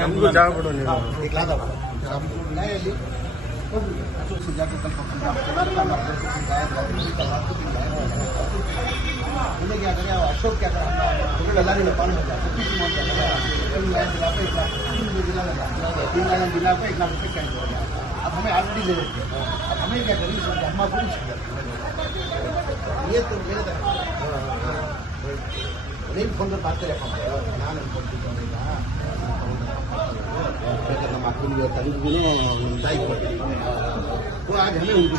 हमको जाओ पड़ो नहीं दिखला दो नहीं अली से जाके कल उन्हें क्या करें अशोक क्या करा लगा नहीं पानी हो जाए दिला पे 1 लाख रुपये कैश हो गया। अब हमें ऑलरेडी ले लेते हैं, अब हमें क्या करें अम्मा को ये तो मेरे तक नहीं फोन पर बात करें ನಮ್ಮ ಅಕ್ಕನಿಗೆ ತಂದಿದ್ದೀನಿ ತಾಯಿ ಕೊಡ್ತೀನಿ वो आज हमें उनको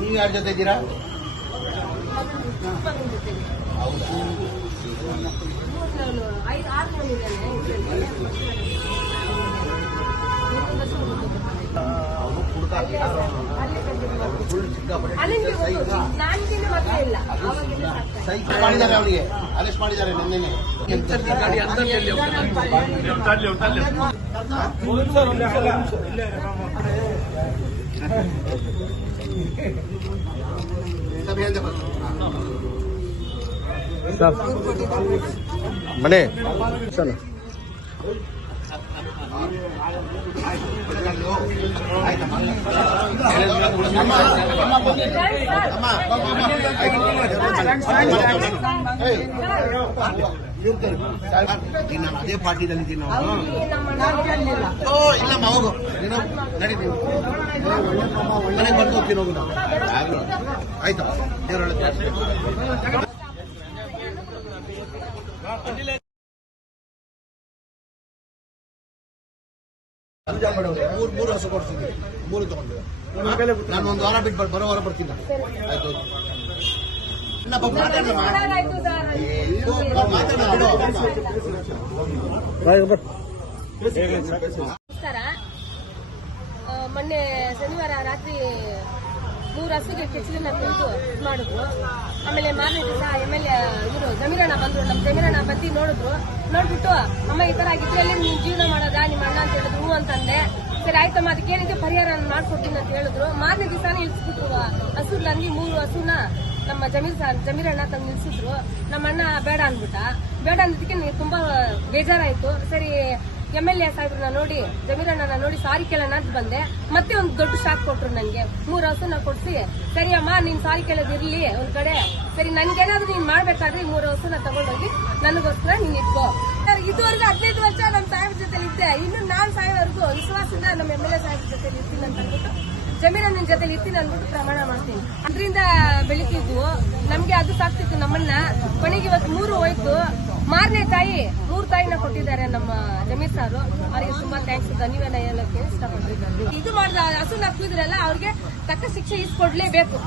ನೀವು ಯಾರ ಜೊತೆ ಇದ್ದೀರಾ? ಮಾಡಿದ್ದಾರೆ ಅವನಿಗೆ ಅರೆಸ್ಟ್ ಮಾಡಿದ್ದಾರೆ ನಿನ್ನೆ ಮನೆ ಚಲ ನಾನು ಅದೇ ಪಾರ್ಟಿದಲ್ಲಿದ್ದೀನಿ ಇಲ್ಲಮ್ಮ ಹೋಗು ನೀನು ನಡೀತೀನಿ ಮನೆಗೆ ಬಂದು ಹೋಗ್ತೀನಿ ಹೋಗು ಆಯ್ತಾ ದೇವರೊಳಗೆ ಮೂರು ಹಸು ಕೊಡ್ತೀನಿ 3 ತಗೊಂಡು ನಾನು 1 ವಾರ ಬಿಟ್ಟು ಬರೋ ವಾರ ಬರ್ತೀನಿ ಆಯ್ತು ಮೊನ್ನೆ ಶನಿವಾರ ರಾತ್ರಿ 3 ಹಸುಗೆ ಕೆಚ್ಚಲನ್ನ ತಿಂದು ಮಾಡಿದ್ರು. ಆಮೇಲೆ ಮಾರನೇ ದಿವಸ MLA ಇವರು ಜಮೀರಣ್ಣ ಬಂದ್ರು. ನಮ್ಮ ಜಮೀರಣ್ಣ ಬಂದು ನೋಡ್ಬಿಟ್ಟು ಅಮ್ಮ ಈ ತರ ಆಗಿದ್ರಲ್ಲಿ ನೀನ್ ಜೀವನ ಮಾಡೋದಾ ನಿಮ್ಮ ಅಣ್ಣ ಅಂತ ಹೇಳಿದ್ರು. ಹೂ ಅಂತಂದೆ. ಸರಿ ಆಯ್ತಮ್ಮ ಅದಕ್ಕೇನಿದೆ ಪರಿಹಾರ ಮಾಡ್ಕೊಡ್ತೀನಿ ಅಂತ ಹೇಳಿದ್ರು. ಮಾರನೇ ದಿವಸನೇ ಇಳಿಸ್ಬಿಟ್ರು ಹಸುಗ್ಲಂಗಿ 3 ಹಸುನ ನಮ್ಮ ಜಮೀರಣ್ಣ ತಂದು ನಿಲ್ಸಿದ್ರು. ನಮ್ಮ ಅಣ್ಣ ಬೇಡ ಅಂದ್ಬಿಟ್ಟ. ಬೇಡ ಅಂದಿದ್ದಕ್ಕೆ ನನಗೆ ತುಂಬಾ ಬೇಜಾರಾಯ್ತು. ಸರಿ MLA ಸಾಹೇಬ್ರನ್ನ ನೋಡಿ ಜಮೀರಣ್ಣನ ನೋಡಿ ಸಾರಿ ಕೇಳೋಣ ಅಂತ ಬಂದೆ. ಮತ್ತೆ ಒಂದು ದೊಡ್ಡ ಶಾಕ್ ಕೊಟ್ರು ನನಗೆ. 3 ಹಸುನ ಕೊಡ್ಸಿ ಸರಿ ಅಮ್ಮ ನೀನ್ ಸಾರಿ ಕೇಳೋದಿರ್ಲಿ ಒಂದ್ ಕಡೆ, ಸರಿ ನನ್ಗೇನಾದ್ರು ನೀನ್ ಮಾಡ್ಬೇಕಾದ್ರೆ 3 ಹಸುನ ತಗೊಂಡೋಗಿ ನನಗೋಸ್ಕರ ನೀನ್ ಇಟ್ಕೋ. ಇದುವರೆಗೂ 15 ವರ್ಷ ನಮ್ಮ ಸಾಹೇಬ್ರ ಜೊತೆ ಇದ್ದೆ. ಇನ್ನು ನಾನ್ ಸಾಯೋವರೆಗೂ ವಿಶ್ವಾಸದಿಂದ ನಮ್ಮ MLA ಸಾಹೇಬ್ರ ಜೊತೆ ಇರ್ತೀನಿ ಅಂತ ಅಂದ್ಬಿಟ್ಟು ಜಮೀರಣ್ಣನ ಜೊತೆ ಇರ್ತೀನಿ ಅಂದ್ಬಿಟ್ಟು ಪ್ರಮಾಣ ಮಾಡ್ತೀನಿ. ಅದರಿಂದ ಬೆಳಿತಿದ್ವು ನಮ್ಗೆ ಅದು ಸಾಕ್ತಿತ್ತು ನಮ್ಮನ್ನ. ಕೊನೆಗೆ ಇವತ್ತು 3 ಹೋಯ್ತು. ಮಾರನೇ ತಾಯಿ 3 ತಾಯಿನ ಕೊಟ್ಟಿದ್ದಾರೆ ನಮ್ಮ ಜಮೀರ್ ಸಾರು. ಅವರಿಗೆ ತುಂಬಾ ಥ್ಯಾಂಕ್ಸ್, ಧನ್ಯವಾದ ಹೇಳಕ್ಕೆ ಇಷ್ಟಪಟ್ಟಿದ್ದಾರೆ. ಇದು ಮಾಡಿದ ಹಸುನ ಹಾಕಿದ್ರಲ್ಲ ಅವ್ರಿಗೆ ತಕ್ಕ ಶಿಕ್ಷೆ ಇಸ್ಕೊಡ್ಲೇಬೇಕು.